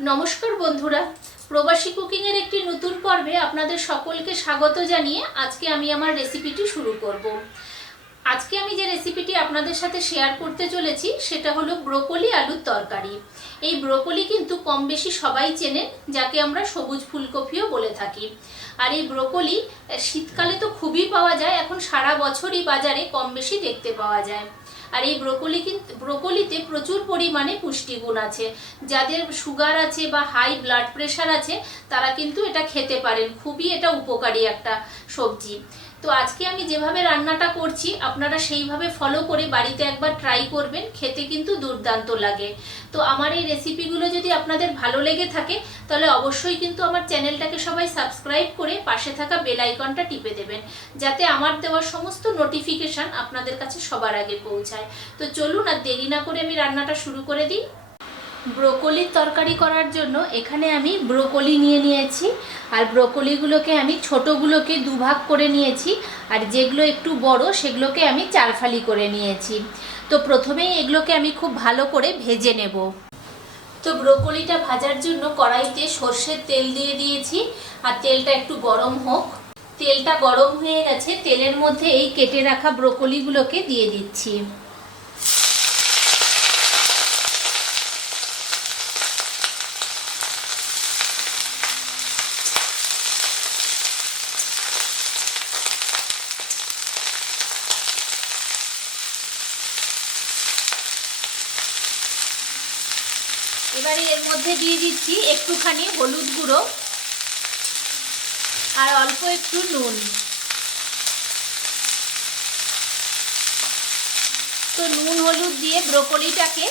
নমস্কার বন্ধুরা, প্রবাসী কুকিং এর একটি নতুন পর্বে আপনাদের সকলকে স্বাগত জানিয়ে আজকে আমি আমার রেসিপিটি শুরু করব। আজকে আমি যে রেসিপিটি আপনাদের সাথে শেয়ার করতে চলেছি সেটা হলো ব্রোকলি আলুর তরকারি। এই ব্রোকলি কিন্তু কম বেশি সবাই চেনেন, যাকে আমরা সবুজ ফুলকপিও বলে থাকি। আর এই ব্রোকলি শীতকালে তো খুবই পাওয়া যায়, এখন সারা বছরই বাজারে কম বেশি দেখতে পাওয়া যায়। আর এই ব্রোকলিতে প্রচুর পরিমাণে পুষ্টিগুণ আছে। যাদের সুগার আছে বা হাই ব্লাড প্রেশার আছে তারা কিন্তু এটা খেতে পারেন, খুবই এটা উপকারী একটা সবজি। তো আজকে আমি যেভাবে রান্নাটা করছি আপনারা সেইভাবে ফলো করে বাড়িতে একবার ট্রাই করবেন, খেতে কিন্তু দুর্দান্ত লাগে। তো আমার এই রেসিপিগুলো যদি আপনাদের ভালো লেগে থাকে তাহলে অবশ্যই কিন্তু আমার চ্যানেলটাকে সবাই সাবস্ক্রাইব করে পাশে থাকা বেল আইকনটা টিপে দেবেন, যাতে আমার দেওয়া সমস্ত নোটিফিকেশন আপনাদের কাছে সবার আগে পৌঁছায়। তো চলুন আর দেরি না করে আমি রান্নাটা শুরু করে দিই। ব্রোকলির তরকারি করার জন্য এখানে আমি ব্রোকলি নিয়েছি, আর ব্রোকলিগুলোকে আমি ছোটোগুলোকে দুভাগ করে নিয়েছি, আর যেগুলো একটু বড় সেগুলোকে আমি চারফালি করে নিয়েছি। তো প্রথমেই এগুলোকে আমি খুব ভালো করে ভেজে নেব। তো ব্রোকলিটা ভাজার জন্য কড়াইতে সর্ষের তেল দিয়ে দিয়েছি, আর তেলটা একটু গরম হোক। তেলটা গরম হয়ে গেছে, তেলের মধ্যে এই কেটে রাখা ব্রোকলিগুলোকে দিয়ে দিচ্ছি। এবারে এর মধ্যে দিয়ে দিচ্ছি একটুখানি হলুদ গুঁড়ো আর অল্প একটু নুন। তো নুন হলুদ দিয়ে ব্রোকলিটাকে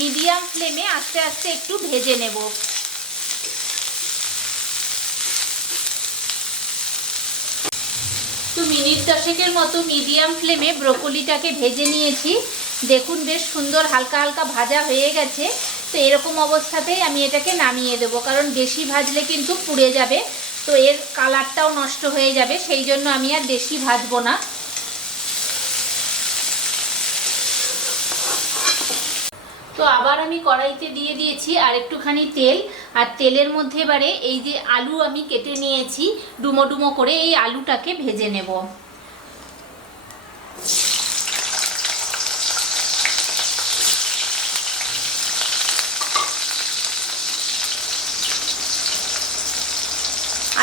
মিডিয়াম ফ্লেমে আস্তে আস্তে একটু ভেজে নেব। তো মিনিট 10 মতো মিডিয়াম ফ্লেমে ব্রোকলিটাকে ভেজে নিয়েছি। দেখুন বেশ সুন্দর হালকা হালকা ভাজা হয়ে গেছে। তো এরকম অবস্থাতেই আমি এটাকে নামিয়ে দেব, কারণ বেশি ভাজলে কিন্তু পুড়ে যাবে, তো এর কালারটাও নষ্ট হয়ে যাবে, সেই জন্য আমি আর বেশি ভাজবো না। তো আবার আমি কড়াইতে দিয়ে দিয়েছি আর একটুখানি তেল, আর তেলের মধ্যে এবারে এই যে আলু আমি কেটে নিয়েছি ডুমো ডুমো করে, এই আলুটাকে ভেজে নেব।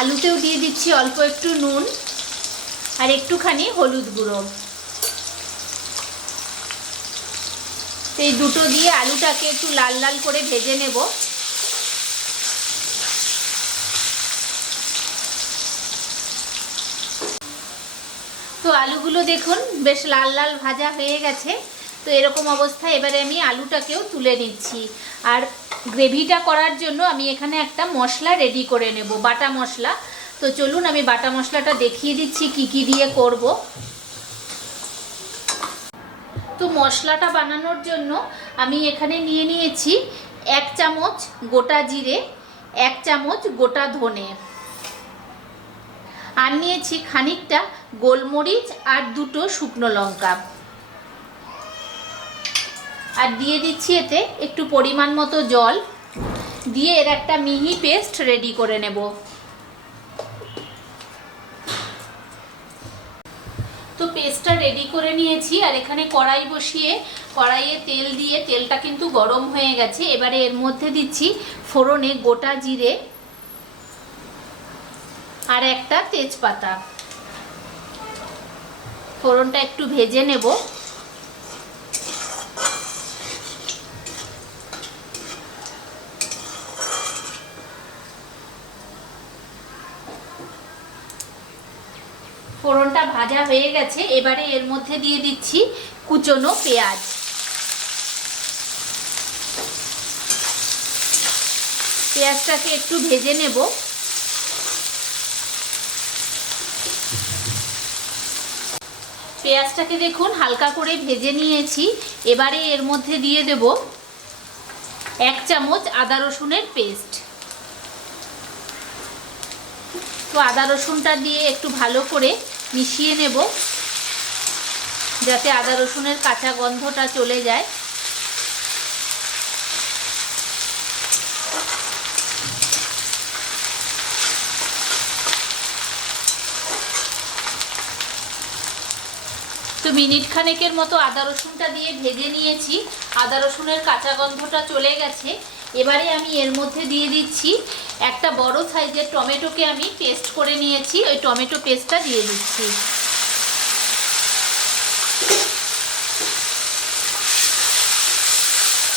আলুতেও দিয়ে দিচ্ছি অল্প একটু নুন আর একটুখানি হলুদ গুঁড়ো। এই দুটো দিয়ে আলুটাকে একটু লাল লাল করে ভেজে নেব। তো আলুগুলো দেখুন বেশ লাল লাল ভাজা হয়ে গেছে। তো এরকম অবস্থায় এবারে আমি আলুটাকেও তুলে নিচ্ছি। আর গ্রেভিটা করার জন্য আমি এখানে একটা মশলা রেডি করে নেব, বাটা মশলা। তো চলুন আমি বাটা মশলাটা দেখিয়ে দিচ্ছি কি কি দিয়ে করব। তো মশলাটা বানানোর জন্য আমি এখানে নিয়েছি 1 চামচ গোটা জিরে, 1 চামচ গোটা ধনে, আর নিয়েছি খানিকটা গোলমরিচ আর 2টো শুকনো লঙ্কা, আর দিয়ে দিচ্ছি এতে একটু পরিমাণ মতো জল দিয়ে এর একটা মিহি পেস্ট রেডি করে নেব। তো পেস্টটা রেডি করে নিয়েছি, আর এখানে কড়াই বসিয়ে কড়াইয়ে তেল দিয়ে তেলটা কিন্তু গরম হয়ে গেছে। এবারে এর মধ্যে দিচ্ছি ফোড়নে গোটা জিরে আর একটা তেজপাতা। ফোড়নটা একটু ভেজে নেব। ফোড়নটা ভাজা হয়ে গেছে, এবারে এর মধ্যে দিয়ে দিচ্ছি কুচনো পেঁয়াজ। পেঁয়াজটাকে একটু ভেজে নেব। পেঁয়াজটাকে দেখুন হালকা করে ভেজে নিয়েছি। এবারে এর মধ্যে দিয়ে দেব 1 চামচ আদা রসুনের পেস্ট। তো আদা রসুনটা দিয়ে একটু ভালো করে মিশিয়ে নেব, যাতে আদা রসুনের কাঁচা গন্ধটা চলে যায়। মিনিট খানেকের মতো আদা রসুনটা দিয়ে ভেজে নিয়েছি। আদা রসুনের কাঁচা গন্ধটা চলে গেছে। এবারে আমি এর মধ্যে দিয়ে দিচ্ছি একটা বড় সাইজের টমেটোকে আমি পেস্ট করে নিয়েছি, ওই টমেটো পেস্টটা দিয়ে দিচ্ছি।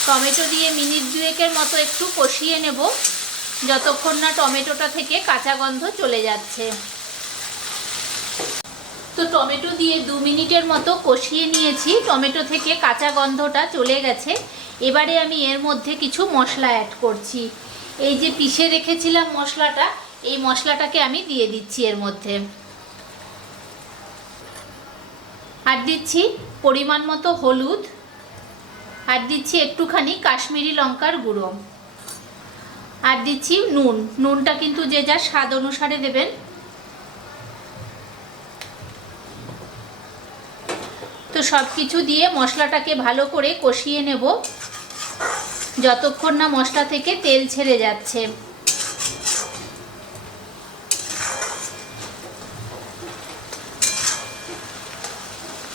টমেটো দিয়ে মিনিট দুয়েকের মতো একটু কষিয়ে নেব, যতক্ষণ না টমেটোটা থেকে কাঁচা গন্ধ চলে যাচ্ছে। তো টমেটো দিয়ে 2 মিনিটের মতো কষিয়ে নিয়েছি, টমেটো থেকে কাঁচা গন্ধটা চলে গেছে। এবারে আমি এর মধ্যে কিছু মশলা অ্যাড করছি। এই যে পিষে রেখেছিলাম মশলাটা, এই মশলাটাকে আমি দিয়ে দিচ্ছি এর মধ্যে। আর দিচ্ছি পরিমাণ মতো হলুদ, আর দিচ্ছি একটুখানি কাশ্মীরি লঙ্কার গুঁড়ো, আর দিচ্ছি নুন। নুনটা কিন্তু যে যার স্বাদ অনুসারে দেবেন। তো সব কিছু দিয়ে মশলাটাকে ভালো করে কষিয়ে নেব, যতক্ষণ না মশলা থেকে তেল ছেড়ে যাচ্ছে।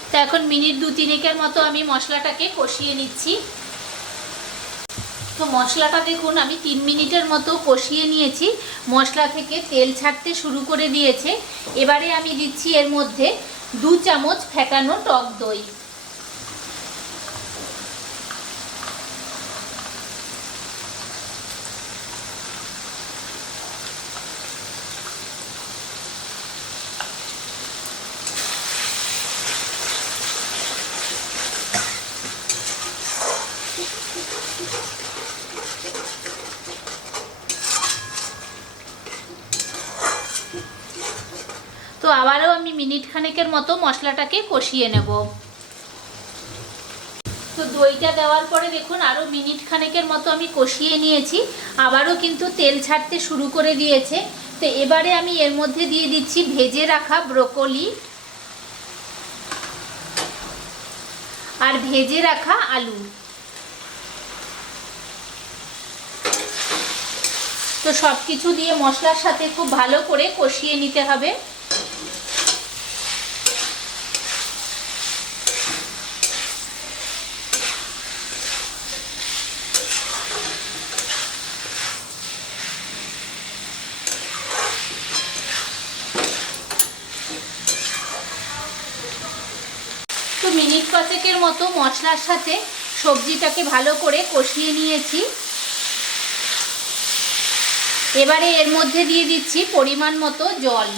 তো এখন মিনিট 2-3 মতো আমি মশলাটাকে কষিয়ে নিচ্ছি। তো মশলাটা দেখুন আমি 3 মিনিটের মতো কষিয়ে নিয়েছি, মশলা থেকে তেল ছাড়তে শুরু করে দিয়েছে। এবারে আমি দিচ্ছি এর মধ্যে 2 চামচ ফেটানো টক দই। তো আবারও আমি মিনিট খানেকের মতো মশলাটাকে কষিয়ে নেব। তো দইটা দেওয়ার পরে দেখুন আরও মিনিট খানেকের মতো আমি কষিয়ে নিয়েছি, আবারও কিন্তু তেল ছাড়তে শুরু করে দিয়েছে। তো এবারে আমি এর মধ্যে দিয়ে দিচ্ছি ভেজে রাখা ব্রোকলি আর ভেজে রাখা আলু। তো সব কিছু দিয়ে মশলার সাথে খুব ভালো করে কষিয়ে নিতে হবে। তো মিনিট 5 মতো মশলার সাথে সবজিটাকে ভালো করে কষিয়ে নিয়েছি। এবারে এর মধ্যে দিয়ে দিচ্ছি পরিমাণ মতো জল।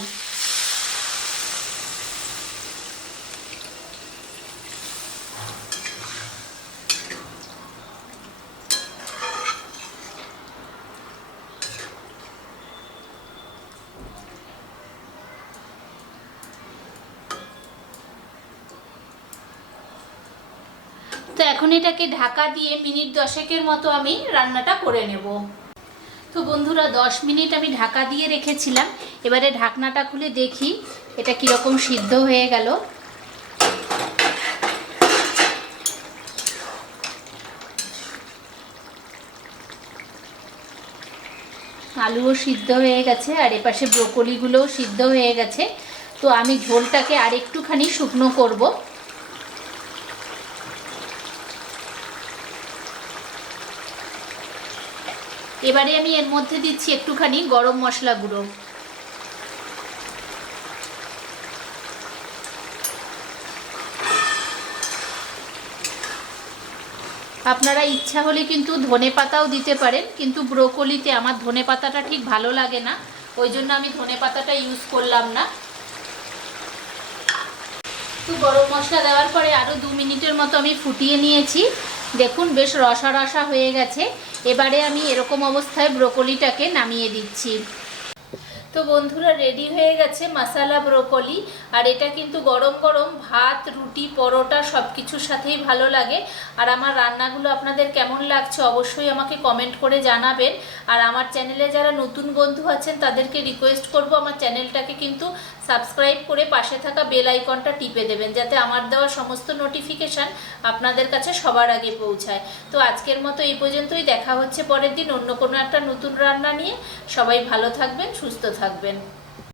তো এখন এটাকে ঢাকা দিয়ে মিনিট 10 মতো আমি রান্নাটা করে নেব। তো বন্ধুরা 10 মিনিট আমি ঢাকা দিয়ে রেখেছিলাম, এবারে ঢাকনাটা খুলে দেখি এটা কীরকম সিদ্ধ হয়ে গেল। আলুও সিদ্ধ হয়ে গেছে আর এপাশে ব্রোকলিগুলোও সিদ্ধ হয়ে গেছে। তো আমি ঝোলটাকে আর একটুখানি শুকনো করব। এবারে আমি এর মধ্যে দিচ্ছি একটুখানি গরম মশলা গুঁড়ো। আপনারা ইচ্ছা হলে কিন্তু ধনেপাতাও দিতে পারেন, কিন্তু ব্রোকলিতে আমার ধনেপাতাটা ঠিক ভালো লাগে না, ওই জন্য আমি ধনেপাতাটা ইউজ করলাম না। তো গরম মশলা দেওয়ার পরে আরও 2 মিনিটের মতো আমি ফুটিয়ে নিয়েছি। দেখুন বেশ রসা রসা হয়ে গেছে। এবারে আমি এরকম অবস্থায় ব্রোকলিটাকে নামিয়ে দিচ্ছি। তো বন্ধুরা রেডি হয়ে গেছে মশলা ব্রোকলি। আর এটা কিন্তু গরম গরম ভাত, রুটি, পরোটা সব কিছুর সাথেই ভালো লাগে। আর আমার রান্নাগুলো আপনাদের কেমন লাগছে অবশ্যই আমাকে কমেন্ট করে জানাবেন। আর আমার চ্যানেলে যারা নতুন বন্ধু আছেন তাদেরকে রিকোয়েস্ট করব আমার চ্যানেলটাকে কিন্তু সাবস্ক্রাইব করে পাশে থাকা বেল আইকনটা টিপে দেবেন, যাতে আমার দেওয়া সমস্ত নোটিফিকেশান আপনাদের কাছে সবার আগে পৌঁছায়। তো আজকের মতো এই পর্যন্তই, দেখা হচ্ছে পরের দিন অন্য কোনো একটা নতুন রান্না নিয়ে। সবাই ভালো থাকবেন, সুস্থ থাকবেন।